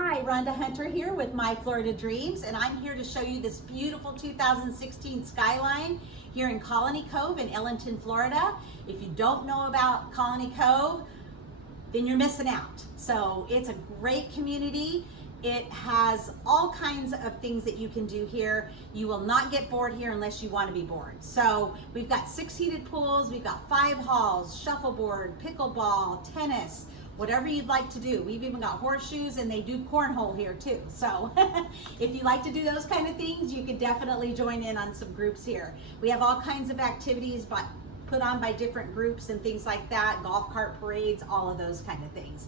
Hi, Rhonda Hunter here with My Florida Dreams, and I'm here to show you this beautiful 2016 Skyline here in Colony Cove in Ellenton, Florida. If you don't know about Colony Cove, then you're missing out. So it's a great community. It has all kinds of things that you can do here. You will not get bored here unless you want to be bored. So we've got 6 heated pools, we've got 5 halls, shuffleboard, pickleball, tennis, whatever you'd like to do. We've even got horseshoes, and they do cornhole here too. So if you like to do those kind of things, you could definitely join in on some groups here. We have all kinds of activities put on by different groups and things like that, golf cart parades, all of those kind of things.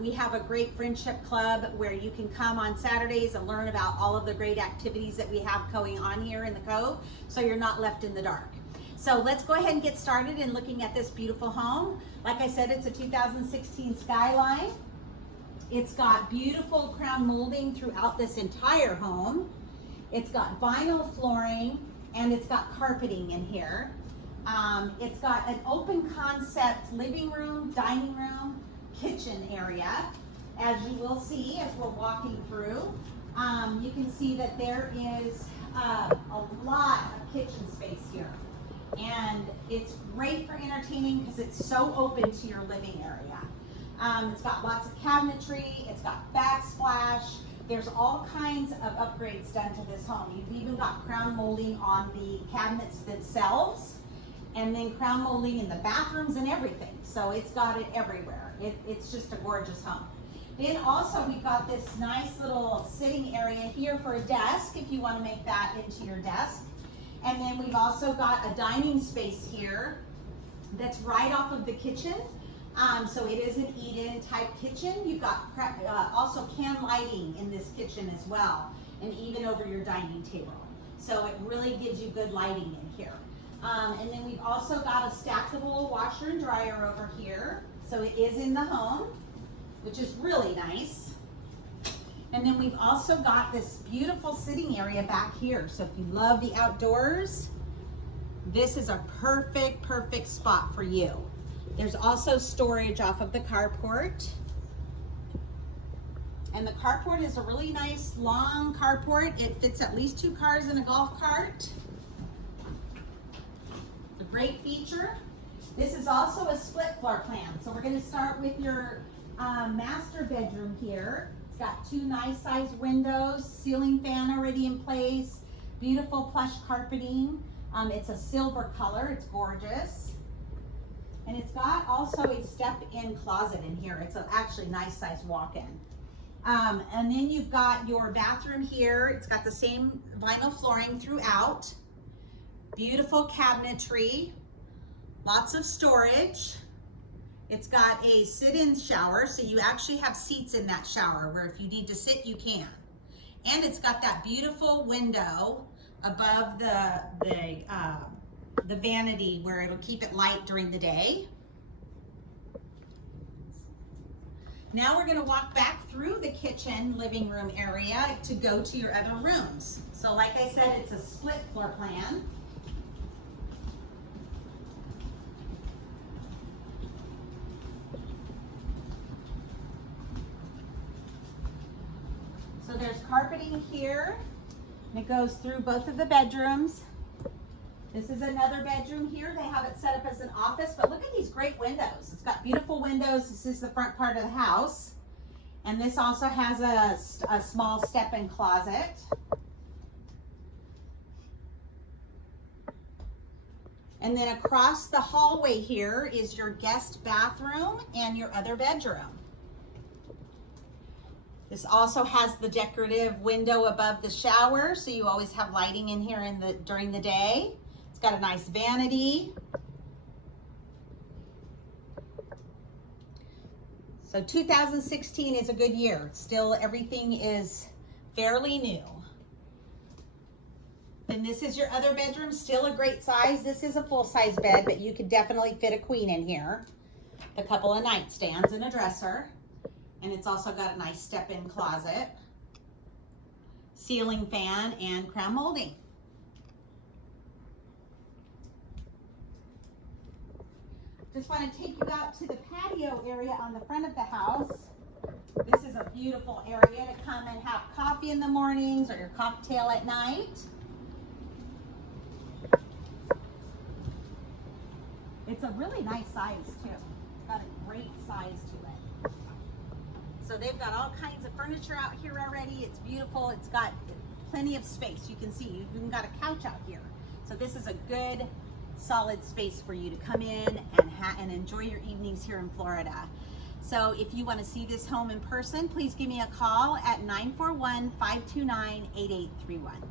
We have a great friendship club where you can come on Saturdays and learn about all of the great activities that we have going on here in the Cove, so you're not left in the dark. So let's go ahead and get started in looking at this beautiful home. Like I said, it's a 2016 Skyline. It's got beautiful crown molding throughout this entire home. It's got vinyl flooring, and it's got carpeting in here. It's got an open concept living room, dining room, kitchen area. As you will see as we're walking through, you can see that there is a lot of kitchen space here. And it's great for entertaining because it's so open to your living area. It's got lots of cabinetry, it's got backsplash. There's all kinds of upgrades done to this home. You've even got crown molding on the cabinets themselves, and then crown molding in the bathrooms and everything. So it's got it everywhere. It's just a gorgeous home. Then also we've got this nice little sitting area here for a desk if you want to make that into your desk. And then we've also got a dining space here that's right off of the kitchen. So it is an eat-in type kitchen. You've got also can lighting in this kitchen as well, and even over your dining table. So it really gives you good lighting in here. And then we've also got a stackable washer and dryer over here. So it is in the home, which is really nice. And then we've also got this beautiful sitting area back here. So if you love the outdoors, this is a perfect spot for you. There's also storage off of the carport. And the carport is a really nice long carport. It fits at least 2 cars in a golf cart. A great feature. This is also a split floor plan. So we're going to start with your master bedroom here. It's got 2 nice sized windows, ceiling fan already in place, beautiful plush carpeting. It's a silver color, it's gorgeous. And it's got also a step-in closet in here. It's actually nice sized walk-in. And then you've got your bathroom here. It's got the same vinyl flooring throughout. Beautiful cabinetry, lots of storage. It's got a sit-in shower, so you actually have seats in that shower where if you need to sit, you can. And it's got that beautiful window above the vanity where it'll keep it light during the day. Now we're gonna walk back through the kitchen living room area to go to your other rooms. So like I said, it's a split floor plan. So there's carpeting here, and it goes through both of the bedrooms. This is another bedroom here. They have it set up as an office, but look at these great windows. It's got beautiful windows. This is the front part of the house. And this also has a small step-in closet. And then across the hallway here is your guest bathroom and your other bedroom. This also has the decorative window above the shower, so you always have lighting in here during the day. It's got a nice vanity. So 2016 is a good year. Still, everything is fairly new. Then this is your other bedroom, still a great size. This is a full-size bed, but you could definitely fit a queen in here. A couple of nightstands and a dresser. And it's also got a nice step-in closet, ceiling fan, and crown molding. Just want to take you out to the patio area on the front of the house. This is a beautiful area to come and have coffee in the mornings or your cocktail at night. It's a really nice size too. It's got a great size to it. So they've got all kinds of furniture out here already. It's beautiful. It's got plenty of space. You can see you've even got a couch out here. So this is a good solid space for you to come in and enjoy your evenings here in Florida. So if you want to see this home in person, please give me a call at 941-529-8831.